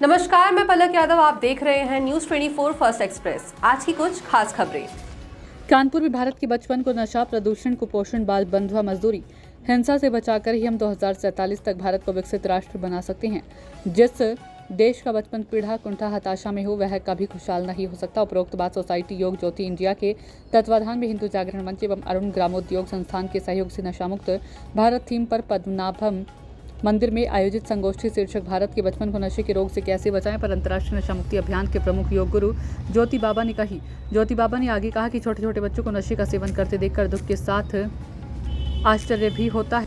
नमस्कार, मैं पलक यादव। आप देख रहे हैं न्यूज़ 24 फर्स्ट एक्सप्रेस। आज की कुछ खास खबरें। कानपुर में भारत के बचपन को नशा, प्रदूषण, कुपोषण, बाल बंधुआ मजदूरी, हिंसा से बचाकर ही हम 2047 तक भारत को विकसित राष्ट्र बना सकते हैं। जिस देश का बचपन पीढ़ा कुंठा हताशा में हो वह कभी खुशहाल नहीं हो सकता। उपरोक्त बात सोसाइटी योग ज्योति इंडिया के तत्वाधान में हिंदू जागरण मंच एवं अरुण ग्रामोद्योग संस्थान के सहयोग से नशा मुक्त भारत थीम पर पद्मनाभम मंदिर में आयोजित संगोष्ठी शीर्षक भारत के बचपन को नशे के रोग से कैसे बचाएं पर अंतर्राष्ट्रीय नशा मुक्ति अभियान के प्रमुख योग गुरु ज्योति बाबा ने कही। ज्योति बाबा ने आगे कहा कि छोटे छोटे बच्चों को नशे का सेवन करते देखकर दुख के साथ आश्चर्य भी होता है,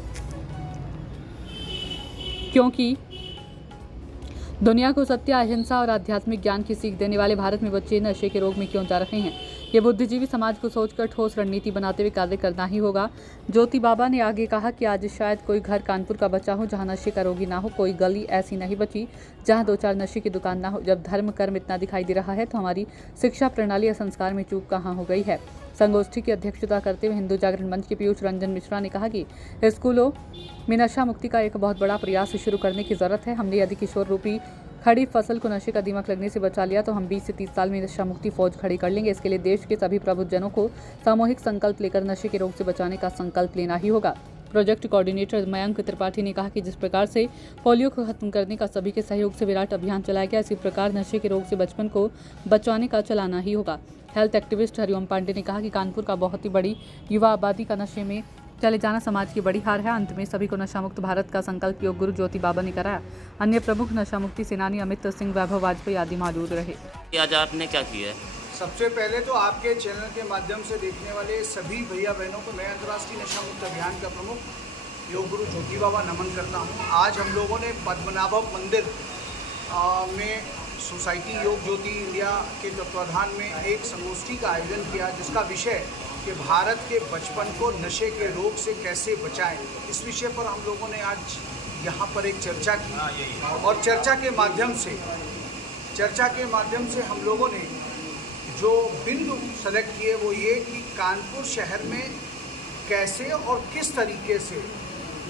क्योंकि दुनिया को सत्य, अहिंसा और आध्यात्मिक ज्ञान की सीख देने वाले भारत में बच्चे नशे के रोग में क्यों जा रहे हैं। ये बुद्धिजीवी समाज को सोचकर ठोस रणनीति बनाते हुए कार्य करना ही होगा। ज्योति बाबा ने आगे कहा कि आज शायद कोई घर कानपुर का बचा हो जहां नशे का रोगी ना हो, कोई गली ऐसी नहीं बची जहां 2-4 नशे की दुकान ना हो। जब धर्म कर्म इतना दिखाई दे रहा है तो हमारी शिक्षा प्रणाली या संस्कार में चूक कहाँ हो गई है। संगोष्ठी की अध्यक्षता करते हुए हिंदू जागरण मंच के पीयूष रंजन मिश्रा ने कहा कि स्कूलों में नशा मुक्ति का एक बहुत बड़ा प्रयास शुरू करने की जरूरत है। हमने यदि किशोर रूपी खड़ी फसल को नशे का दीमक लगने से बचा लिया तो हम 20 से 30 साल में नशा मुक्ति फौज खड़ी कर लेंगे। इसके लिए देश के सभी प्रबुद्धजनों को सामूहिक संकल्प लेकर नशे के रोग से बचाने का संकल्प लेना ही होगा। प्रोजेक्ट कोऑर्डिनेटर मयंक त्रिपाठी ने कहा कि जिस प्रकार से पोलियो को खत्म करने का सभी के सहयोग से विराट अभियान चलाया गया, इसी प्रकार नशे के रोग से बचपन को बचाने का चलाना ही होगा। हेल्थ एक्टिविस्ट हरिओम पांडे ने कहा कि कानपुर का बहुत ही बड़ी युवा आबादी का नशे में चले जाना समाज की बड़ी हार है। अंत में सभी को नशा मुक्त भारत का संकल्प योग गुरु ज्योति बाबा ने कराया। अन्य प्रमुख नशा मुक्ति सेनानी अमित सिंह, वैभव वाजपेयी आदि मौजूद रहे। आज आपने क्या किया है? सबसे पहले तो आपके चैनल के माध्यम से देखने वाले सभी भैया बहनों को मैं अंतर्राष्ट्रीय नशा मुक्त अभियान का प्रमुख योग गुरु ज्योति बाबा नमन करता हूँ। आज हम लोगों ने पद्मनाभम मंदिर में सोसाइटी योग ज्योति इंडिया के तत्वाधान में एक संगोष्ठी का आयोजन किया, जिसका विषय कि भारत के बचपन को नशे के रोग से कैसे बचाएं। इस विषय पर हम लोगों ने आज यहाँ पर एक चर्चा की और चर्चा के माध्यम से हम लोगों ने जो बिंदु सेलेक्ट किए वो ये कि कानपुर शहर में कैसे और किस तरीके से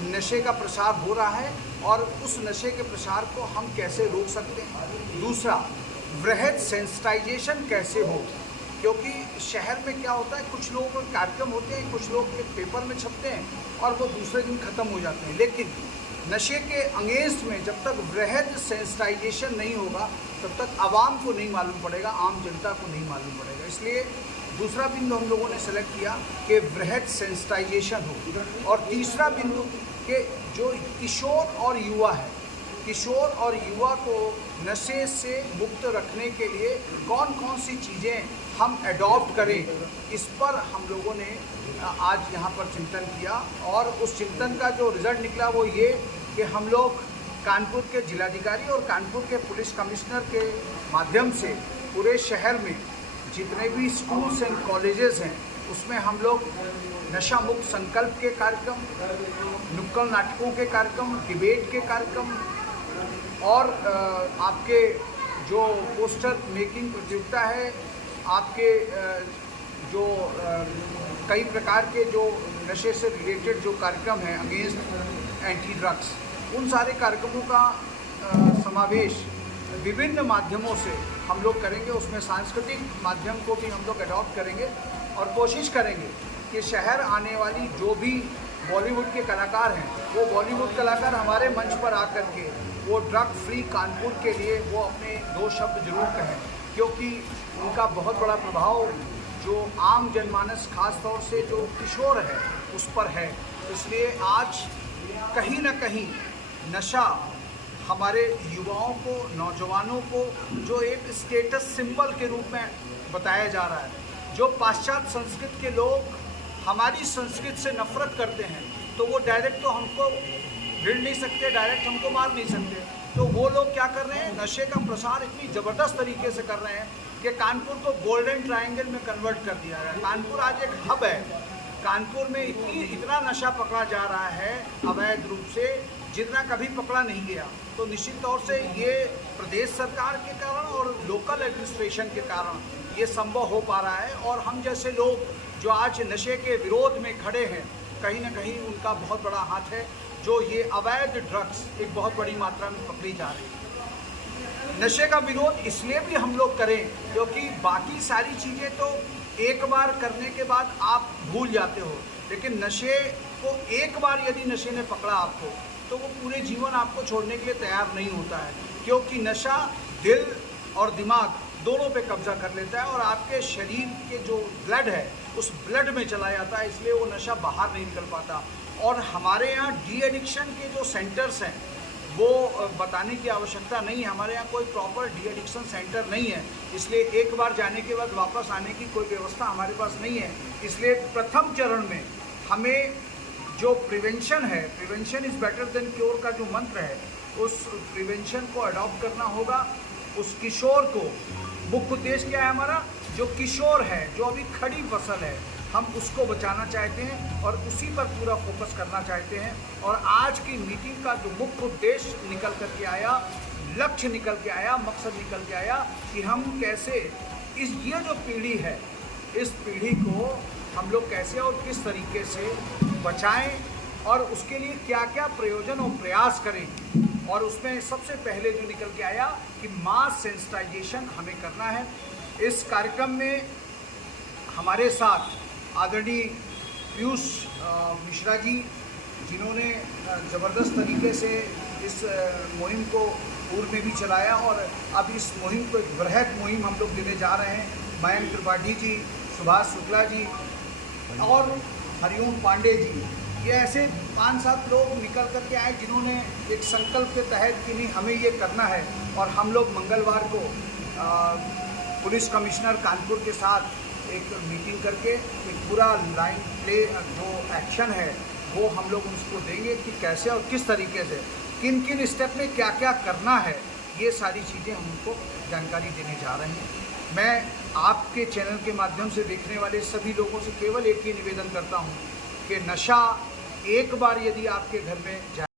नशे का प्रसार हो रहा है और उस नशे के प्रसार को हम कैसे रोक सकते हैं। दूसरा, वृहद सेंसिटाइजेशन कैसे हो, क्योंकि शहर में क्या होता है, कुछ लोगों के कार्यक्रम होते हैं, कुछ लोग के पेपर में छपते हैं और वो दूसरे दिन ख़त्म हो जाते हैं, लेकिन नशे के अगेंस्ट में जब तक वृहद सेंसिटाइजेशन नहीं होगा तब तक आवाम को नहीं मालूम पड़ेगा, आम जनता को नहीं मालूम पड़ेगा। इसलिए दूसरा बिंदु हम लोगों ने सेलेक्ट किया कि वृहद सेंसिटाइजेशन हो। और तीसरा बिंदु कि जो किशोर और युवा है, किशोर और युवा को नशे से मुक्त रखने के लिए कौन कौन सी चीज़ें हम एडॉप्ट करें, इस पर हम लोगों ने आज यहाँ पर चिंतन किया। और उस चिंतन का जो रिज़ल्ट निकला वो ये कि हम लोग कानपुर के जिलाधिकारी और कानपुर के पुलिस कमिश्नर के माध्यम से पूरे शहर में जितने भी स्कूल्स एंड कॉलेजेस हैं उसमें हम लोग नशा मुक्त संकल्प के कार्यक्रम, नुक्कड़ नाटकों के कार्यक्रम, डिबेट के कार्यक्रम और आपके जो पोस्टर मेकिंग प्रतियोगिता है, आपके जो कई प्रकार के जो नशे से रिलेटेड जो कार्यक्रम हैं अगेंस्ट एंटी ड्रग्स, उन सारे कार्यक्रमों का समावेश विभिन्न माध्यमों से हम लोग करेंगे। उसमें सांस्कृतिक माध्यम को भी हम लोग अडॉप्ट करेंगे और कोशिश करेंगे कि शहर आने वाली जो भी बॉलीवुड के कलाकार हैं वो बॉलीवुड कलाकार हमारे मंच पर आकर के वो ड्रग फ्री कानपुर के लिए वो अपने 2 शब्द जरूर कहें, क्योंकि उनका बहुत बड़ा प्रभाव जो आम जनमानस खास तौर से जो किशोर है उस पर है। इसलिए आज कहीं ना कहीं नशा हमारे युवाओं को, नौजवानों को जो एक स्टेटस सिंबल के रूप में बताया जा रहा है। जो पाश्चात्य संस्कृति के लोग हमारी संस्कृति से नफरत करते हैं तो वो डायरेक्ट तो हमको भिड़ नहीं सकते, डायरेक्ट हमको मार नहीं सकते, तो वो लोग क्या कर रहे हैं, नशे का प्रसार इतनी ज़बरदस्त तरीके से कर रहे हैं कि कानपुर को गोल्डन ट्रायंगल में कन्वर्ट कर दिया गया। कानपुर आज एक हब है। कानपुर में इतना नशा पकड़ा जा रहा है अवैध रूप से जितना कभी पकड़ा नहीं गया। तो निश्चित तौर से ये प्रदेश सरकार के कारण और लोकल एडमिनिस्ट्रेशन के कारण ये संभव हो पा रहा है। और हम जैसे लोग जो आज नशे के विरोध में खड़े हैं, कहीं ना कहीं उनका बहुत बड़ा हाथ है, जो ये अवैध ड्रग्स एक बहुत बड़ी मात्रा में पकड़ी जा रही है। नशे का विरोध इसलिए भी हम लोग करें क्योंकि बाकी सारी चीज़ें तो एक बार करने के बाद आप भूल जाते हो, लेकिन नशे को एक बार यदि नशे ने पकड़ा आपको तो वो पूरे जीवन आपको छोड़ने के लिए तैयार नहीं होता है, क्योंकि नशा दिल और दिमाग दोनों पे कब्जा कर लेता है और आपके शरीर के जो ब्लड है उस ब्लड में चला जाता है, इसलिए वो नशा बाहर नहीं निकल पाता। और हमारे यहाँ डी एडिक्शन के जो सेंटर्स हैं वो बताने की आवश्यकता नहीं है, हमारे यहाँ कोई प्रॉपर डी एडिक्शन सेंटर नहीं है, इसलिए एक बार जाने के बाद वापस आने की कोई व्यवस्था हमारे पास नहीं है। इसलिए प्रथम चरण में हमें जो प्रिवेंशन है, prevention is better than cure का जो मंत्र है, उस प्रिवेंशन को अडॉप्ट करना होगा। उस किशोर को, मुख्य उद्देश्य क्या है हमारा, जो किशोर है, जो अभी खड़ी फसल है, हम उसको बचाना चाहते हैं और उसी पर पूरा फोकस करना चाहते हैं। और आज की मीटिंग का जो मुख्य उद्देश्य निकल कर के आया, लक्ष्य निकल के आया, मकसद निकल के आया कि हम कैसे ये जो पीढ़ी है, इस पीढ़ी को हम लोग कैसे और किस तरीके से बचाएं और उसके लिए क्या क्या प्रयोजन और प्रयास करें। और उसमें सबसे पहले जो निकल के आया कि मास सेंसिटाइजेशन हमें करना है। इस कार्यक्रम में हमारे साथ आदरणीय पीयूष मिश्रा जी, जिन्होंने ज़बरदस्त तरीके से इस मुहिम को पूर्व में भी चलाया और अब इस मुहिम को एक बृहद मुहिम हम लोग देने जा रहे हैं। मयंक त्रिपाठी जी, सुभाष शुक्ला जी और हरिओम पांडे जी, ये ऐसे 5-7 लोग निकल कर के आए जिन्होंने एक संकल्प के तहत कि नहीं हमें ये करना है। और हम लोग मंगलवार को पुलिस कमिश्नर कानपुर के साथ एक मीटिंग करके एक पूरा लाइन प्ले जो एक्शन है वो हम लोग उसको देंगे कि कैसे और किस तरीके से किन किन स्टेप में क्या क्या करना है, ये सारी चीज़ें हम उनको जानकारी देने जा रहे हैं। मैं आपके चैनल के माध्यम से देखने वाले सभी लोगों से केवल एक ही निवेदन करता हूँ कि नशा एक बार यदि आपके घर में